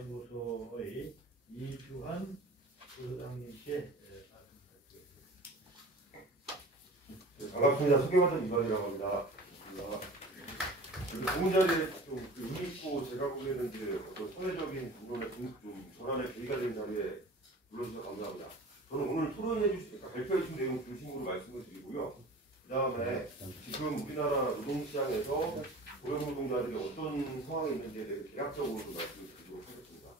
사회연구소의 이주환 부소장님께 말씀 부탁드리겠습니다. 반갑습니다. 소개받은 이관이라고 합니다. 좋은 자리에 좀 의미 있고 제가 보기에는 이제 어떤 사회적인 공론의 좀 전환의 계기가 된 자리에 불러주셔서 감사합니다. 저는 오늘 토론해 주신, 발표해 주신 내용 중심으로 말씀을 드리고요. 그 다음에 지금 우리나라 노동시장에서 고용노동자들이 어떤 상황에 있는지에 대해서 개략적으로 말씀을 드리도록 하겠습니다.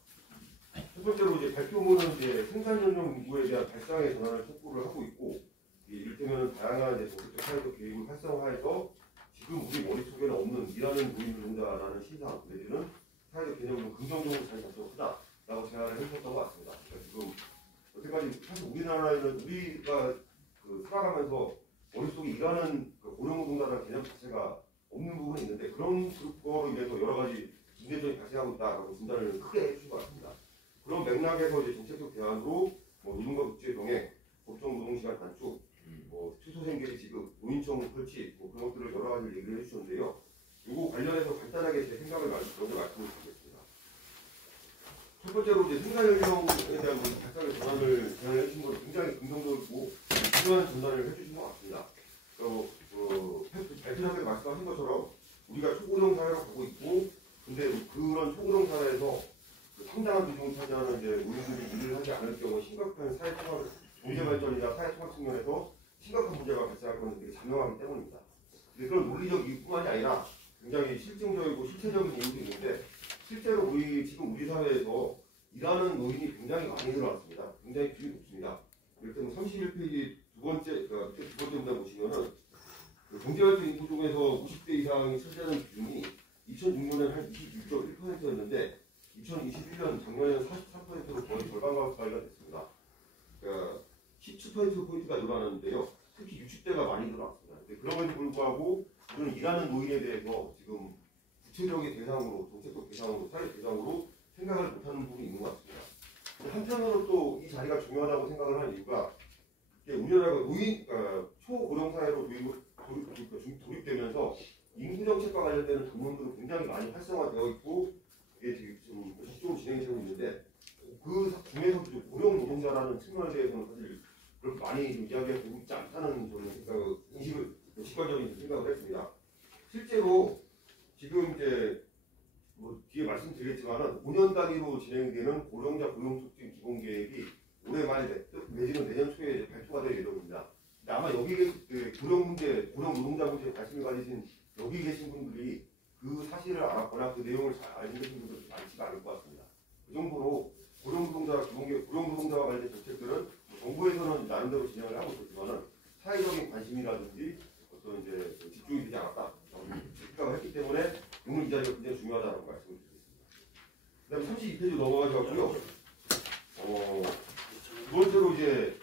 첫 번째로 이제 발표문은 이제 생산연령 인구에 대한 발상의 전환을 촉구를 하고 있고, 이를테면 다양한 정책적 사회적 계획을 활성화해서 지금 우리 머릿속에는 없는 일하는 노인노동자라는 시상 내지는 사회적 개념으로 긍정적으로 잘 작동을 하다라고 제안을 해주셨던 것 같습니다. 그러니까 지금 여태까지 사실 우리나라에는 우리가 살아가면서 머릿속에 일하는 고용노동자라는 개념 자체가 없는 부분이 있는데 그런 거로 인해서 여러 가지 문제점이 발생하고 있다라고 진단을 크게 해주신 것 같습니다. 그런 맥락에서 이제 정책적 대안으로 노동과 국제 병행, 법정 노동시간 단축, 최소생계의 지급, 노인청 설치 그런 것들을 여러 가지 얘기를 해주셨는데요. 이거 관련해서 간단하게 제 생각을 먼저 말씀을 드리겠습니다. 첫 번째로 이제 생산연령에 대한 발상의 전환을 해주신 건 굉장히 긍정적이고 중요한 전환을 해주신 것 같습니다. 발표자들이 말씀하신 것처럼 우리가 초고령 사회로 가고 있고, 근데 그런 초고령 사회에서 상당한 비중을 차지하는 이제 노인들이 일을 하지 않을 경우 심각한 사회 통합, 경제 발전이나 사회 통합 측면에서 심각한 문제가 발생할 것은 되게 자명하기 때문입니다. 그런 논리적 이유뿐만이 아니라 굉장히 실증적이고 실체적인 이유도 있는데, 실제로 지금 우리 사회에서 일하는 노인이 굉장히 많이 늘어났습니다. 굉장히 비율이 높습니다. 이를테면 31페이지 두 번째 문단 보시면은 경제활동 인구 중에서 50대 이상이 차지하는 비중이 2006년에 한 26.1%였는데 2021년 작년에는 43%로 거의 절반 가까이가 됐습니다. 그러니까 17%포인트가 늘어나는데요. 특히 60대가 많이 늘어났습니다. 그럼에도 불구하고 우리는 일하는 노인에 대해서 지금 구체적인 대상으로, 정책적 대상으로, 사회 대상으로 생각을 못하는 부분이 있는 것 같습니다. 한편으로 또 이 자리가 중요하다고 생각을 하는 이유가 우리나라가 초고령사회로 도입되면서 인구정책과 관련되는 전문들은 굉장히 많이 활성화되어 있고 이게 지금 적극적으로 진행이 되고 있는데 그 중에서도 고령 노동자라는 측면에 대해서는 사실 그렇게 많이 이야기가 되고 있지 않다는 저는 직관적인 생각을 했습니다. 실제로 지금 이제 뒤에 말씀드리겠지만은 5년 단위로 진행되는 고령자 고용促진 기본계획이 올해 말 내지는 내년 초에 발표가 될 예정입니다. 아마 여기 고령 문제, 고령 노동자 문제에 관심을 가지신 여기 계신 분들이 그 사실을 알았거나 그 내용을 잘 알고 계신 분들이 많지가 않을 것 같습니다. 그 정도로 고령 노동자 기본계획, 고령 노동자와 관련된 정책들은 정부에서는 나름대로 진행을 하고 있었지만은 사회적인 관심이라든지 어떤 이제 집중이 되지 않았다. 생각을 했기 때문에 오늘 이 자리가 굉장히 중요하다고 말씀을 드리겠습니다. 그 다음에 32페이지 넘어가셔가지고요. 두 번째로 이제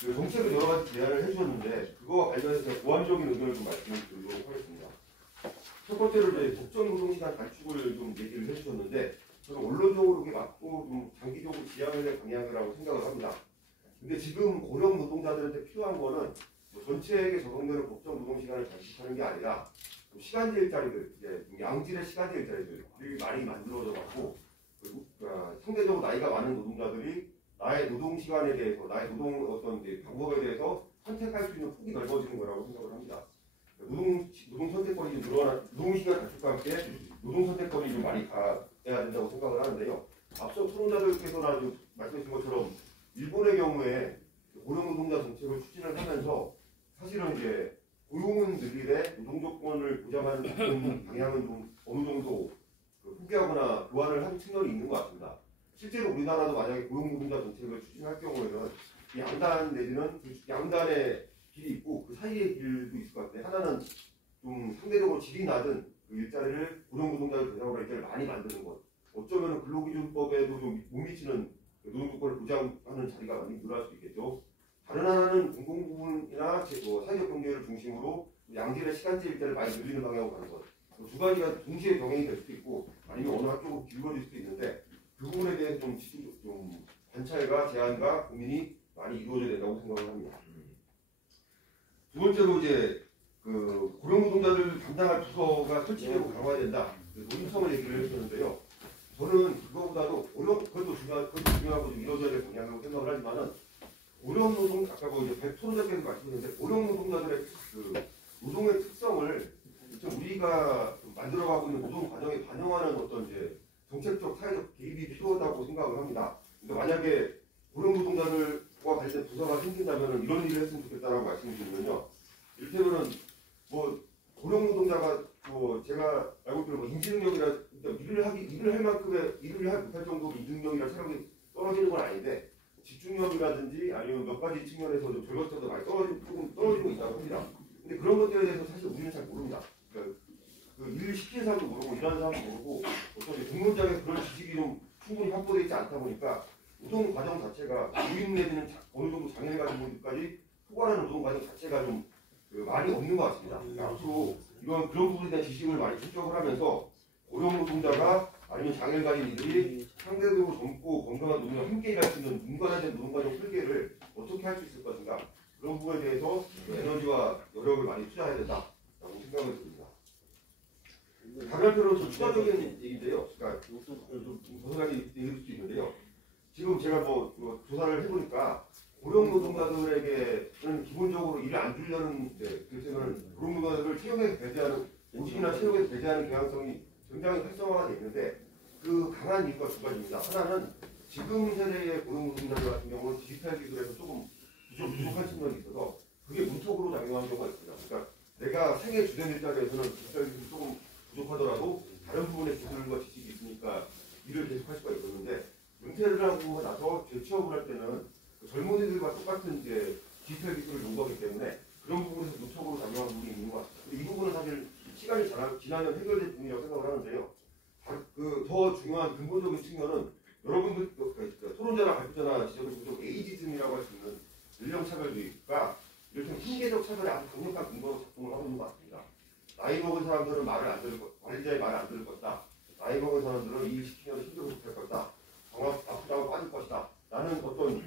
정책을 여러 가지 제안을 해주셨는데 그거와 관련해서 보완적인 의견을 좀 말씀을 드리도록 하겠습니다. 첫 번째로 이제 법정 노동시간 단축을 좀 얘기를 해주셨는데 저는 원론적으로 그게 맞고 좀 장기적으로 지향해야 될 방향이라고 생각을 합니다. 근데 지금 고령 노동자들한테 필요한 거는 전체에게 적용되는 법정 노동시간을 단축하는 게 아니라 시간제 일자리들, 양질의 시간제 일자리들이 많이 만들어져 갖고 상대적으로 나이가 많은 노동자들이 나의 노동 시간에 대해서, 나의 노동 방법에 대해서 선택할 수 있는 폭이 넓어지는 거라고 생각을 합니다. 노동 선택권이 좀 노동 시간 단축과 함께 노동 선택권이 좀 많이 가야 된다고 생각을 하는데요. 앞서 토론자들께서나 말씀하신 것처럼 일본의 경우에 고령 노동자 정책을 추진을 하면서 사실은 이제 고용은 늘리되 노동 조건을 보장하는 방향은 좀 어느 정도 포기하거나 보완을 한 측면이 있는 것 같습니다. 실제로 우리나라도 만약에 고용 노동자 정책을 추진할 경우에는 양단 내지는 양단의 길이 있고 그 사이의 길도 있을 것 같은데 하나는 좀 상대적으로 질이 낮은 그 일자리를 고령 노동자를 대상으로 일자리를 많이 만드는 것. 어쩌면 근로기준법에도 좀 못 미치는 노동 조건을 보장하는 자리가 많이 늘어날 수 있겠죠. 다른 하나는 공공부문이나 사회적 경제를 중심으로 양질의 시간제 일자리를 많이 늘리는 방향으로 가는 것. 두 가지가 동시에 병행이 될 수도 있고 아니면 어느 한쪽으로 길어질 수도 있는데 그 부분에 대해서 좀 관찰과 제안과 고민이 많이 이루어져야 된다고 생각을 합니다. 두 번째로 이제 고령 노동자를 담당할 부서가 설치되고 강화된다. 노인청을 얘기를 해주셨는데요. 저는 그거보다도 그것도 중요하고 좀 이루어져야 될 방향이라고 생각을 하지만은 고령노동 아까 뭐 이제 토론자께서 말씀하셨는데 고령노동자들의 그 노동의 특성을 좀 우리가 만들어가고 있는 노동 과정에 반영하는 어떤 이제 정책적 사회적 개입이 필요하다고 생각을 합니다. 그러니까 만약에 고령노동자들과 관련된 부서가 생긴다면 이런 일을 했으면 좋겠다라고 말씀드리면요. 이를테면은 뭐 고령노동자가 뭐 제가 알고 있기로 뭐 인지능력이라 그러니까 일을 할 만큼의 일을 못할 정도로 인지능력이나 체력이 떨어지는 건 아닌데 집중력이라든지 아니면 몇 가지 측면에서 좀 결과적으로 많이 조금 떨어지고 있다고 합니다. 근데 그런 것들에 대해서 사실 우리는 잘 모릅니다. 그러니까 그 일을 시키는 사람도 모르고 일하는 사람도 모르고 어떤 동료장에 그런 지식이 좀 충분히 확보되어 있지 않다 보니까 노동 과정 자체가 노인 내지는 어느 정도 장애를 가진 분들까지 포괄하는 노동 과정 자체가 좀 많이 없는 것 같습니다. 그러니까 앞으로 이런 그런 부분에 대한 지식을 많이 축적을 하면서 고령 노동자가 아니면 장애를 가진 이들이 상대적으로 젊고 건강한 노동과 함께 일할 수 있는 인간화된 노동 과정 설계를 어떻게 할 수 있을 것인가 그런 부분에 대해서 에너지와 노력을 많이 투자해야 된다라고 생각을 듭니다. 다른 한편으로 좀 추가적인 얘기인데요. 그러니까 좀 벗어나게 얘기할 수 있는데요. 지금 제가 뭐 조사를 해보니까 고령 노동자들에게는 기본적으로 일을 안 주려는 그래서는 고령 노동자들을 채용에 배제하는 인식이나 채용에 배제하는 경향성이 굉장히 활성화가 되어 있는데 그 강한 이유가 두 가지입니다. 하나는 지금 세대의 고령 노동자들 같은 경우는 디지털 기술에서 조금 부족한 측면이 있어서 그게 문턱으로 작용하는 경우가 있습니다. 그러니까 내가 생애 주된 일자리에서는 디지털 기술이 조금 부족하더라도 다른 부분에 기술과 지식이 있으니까 일을 계속할 수가 있었는데 은퇴를 하고 나서 재취업을 할 때는 젊은이들과 똑같은 이제 디지털 기술을 요구하기 때문에 그런 부분에서 무척으로 작용하는 부분이 있는 것 같습니다. 이 부분은 사실 시간이 지나면 해결될 부분이라고 생각을 하는데요. 더 중요한 근본적인 측면은 여러분들 토론자나 발표자나 지적을 에이지즘이라고 할 수 있는 연령차별주의가 이렇게 통계적 차별에 아주 강력한 근거로 작동을 하고 있는 것 같습니다. 나이 먹은 사람들은 말을 안 들을 것, 관리자의 말을 안 들을 것이다. 나이 먹은 사람들은 일 시키면 힘들고 못할 것이다. 아프다고 빠질 것이다. 라는 어떤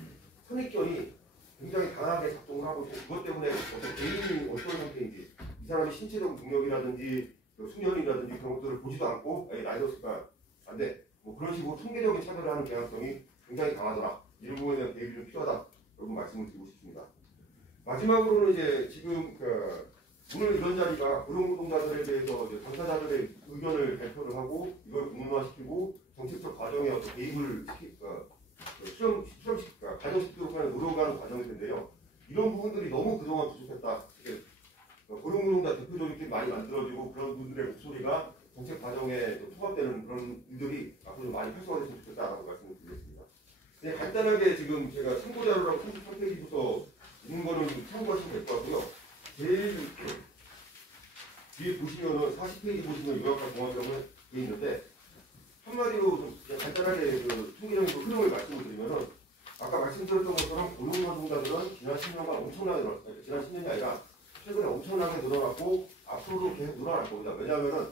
선입견이 굉장히 강하게 작동을 하고 있고 그것 때문에 어떤 개인이 어떤 형태인지 이 사람의 신체적 능력이라든지 수면이라든지 그런 것들을 보지도 않고 나이 들었으니까 안 돼. 뭐 그런 식으로 통계적인 차별을 하는 경향성이 굉장히 강하더라. 이런 부분에 대한 대입이 좀 필요하다. 여러분 말씀을 드리고 싶습니다. 마지막으로는 이제 지금 오늘 이런 자리가 고령노동자들에 대해서 당사자들의 의견을 발표를 하고 이걸 공론화시키고 정책적 과정에 어떤 개입을 가정시키도록 하는 노력하는 과정일 텐데요. 이런 부분들이 너무 그동안 부족했다. 고령노동자 대표조직들이 많이 만들어지고 그런 분들의 목소리가 정책 과정에 통합되는 그런 일들이 앞으로 좀 많이 활성화됐으면 좋겠다라고 말씀을 드리겠습니다. 네, 간단하게 지금 제가 참고자료라고 33페이지부터 있는 거는 참고하시면 될 것 같고요. 제일 뒤에 보시면은 40페이지 보시면 요약과 공화점을 되어 있는데 한마디로 좀 간단하게 통계적인 흐름을 말씀을 드리면은 아까 말씀드렸던 것처럼 고령노동자들은 지난 10년간 엄청나게 늘었어요. 지난 10년이 아니라 최근에 엄청나게 늘어났고 앞으로도 계속 늘어날 겁니다. 왜냐하면은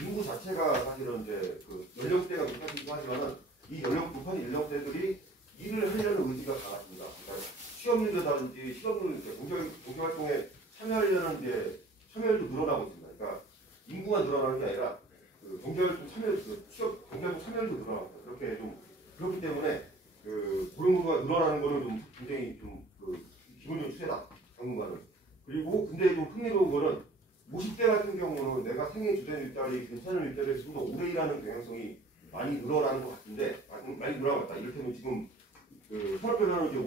인구 자체가 사실은 이제 연령대가 높아지기도 하지만은 이 높아진 연령대들이 일을 하려는 의지가 강하십니다. 그러니까 취업률이라든지 실업률 경제활동에 참여하려는 이제 참여율도 늘어나고 있습니다. 그러니까 인구가 늘어나는 게 아니라 경제활동 참여율, 취업 경제활동 참여율도 늘어납니다. 그렇게 좀 그렇기 때문에 고령노동가 늘어나는 거는 좀 굉장히 기본적인 추세다. 당분간은. 그리고 근데 좀 흥미로운 거는 50대 같은 경우는 내가 생애 주된 일자리, 괜찮은 일자리에서 좀 더 오래 일하는 경향성이 많이 늘어나는 것 같은데 많이 늘어나고 있다. 이를테면 지금 산업별로는 이제